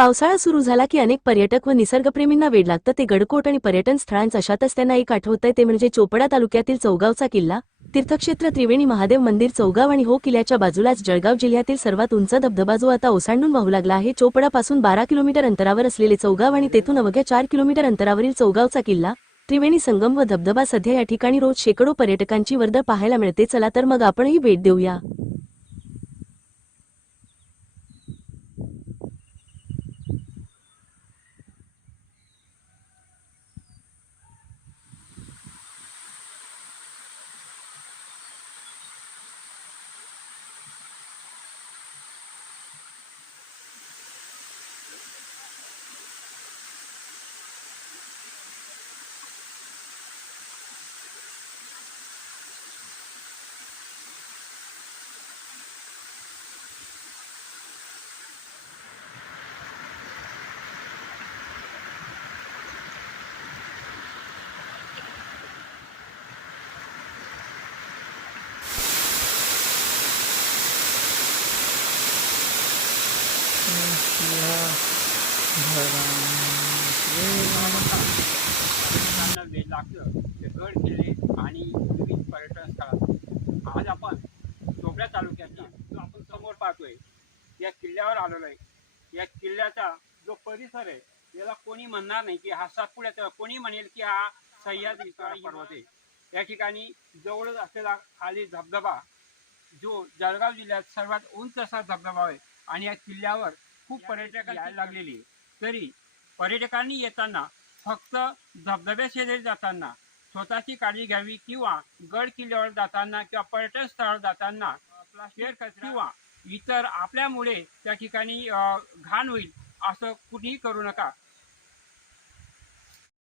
पावसाळा सुरू झाला की अनेक पर्यटक व निसर्गप्रेमींना वेड लागतं. ते गडकोट आणि पर्यटन स्थळांचा अशातच त्यांना एक आठवतंय. ते म्हणजे चोपडा तालुक्यातील चौगावचा किल्ला. तीर्थक्षेत्र त्रिवेणी महादेव मंदिर चौगाव आणि हो किल्ल्याच्या बाजूलाच जळगाव जिल्ह्यातील सर्वात उंच धबधबा जो आता ओसांडून वाहू लागला आहे. चोपडापासून बारा किलोमीटर अंतरावर असलेले चौगाव आणि तेथून अवघ्या चार किलोमीटर अंतरावरील चौगावचा किल्ला. त्रिवेणी संगम व धबधबा सध्या या ठिकाणी रोज शेकडो पर्यटकांची वर्दळ पाहायला मिळते. चला तर मग आपणही भेट देऊया. पर्यटकांना ते गड किल्ले आणि विविध पर्यटन स्थळात आज आपण चोपड्या तालुक्याच्या जो आपण समोर पाहतोय या किल्ल्यावर आलेलो आहे या किल्ल्याचा जो परिसर आहे याला कोणी म्हणणार नाही की हा सातपुड्याचा कोणी म्हणेल की हा सह्याद्री पर्वत आहे या ठिकाणी जवळच असलेला खाली धबधबा जो जळगाव जिल्ह्यात सर्वात उंच असा धबधबा आहे आणि या किल्ल्यावर खूप पर्यटक यायला लागलेली आहे. तरी पर्यटकांनी येताना फक्त धबधब्या शेजारी जाताना स्वतःची काळजी घ्यावी किंवा गड किल्ल्यावर जाताना किंवा पर्यटन स्थळावर जाताना प्लास्टिक कचरा किंवा इतर आपल्यामुळे त्या ठिकाणी घाण होईल असं कुणीही करू नका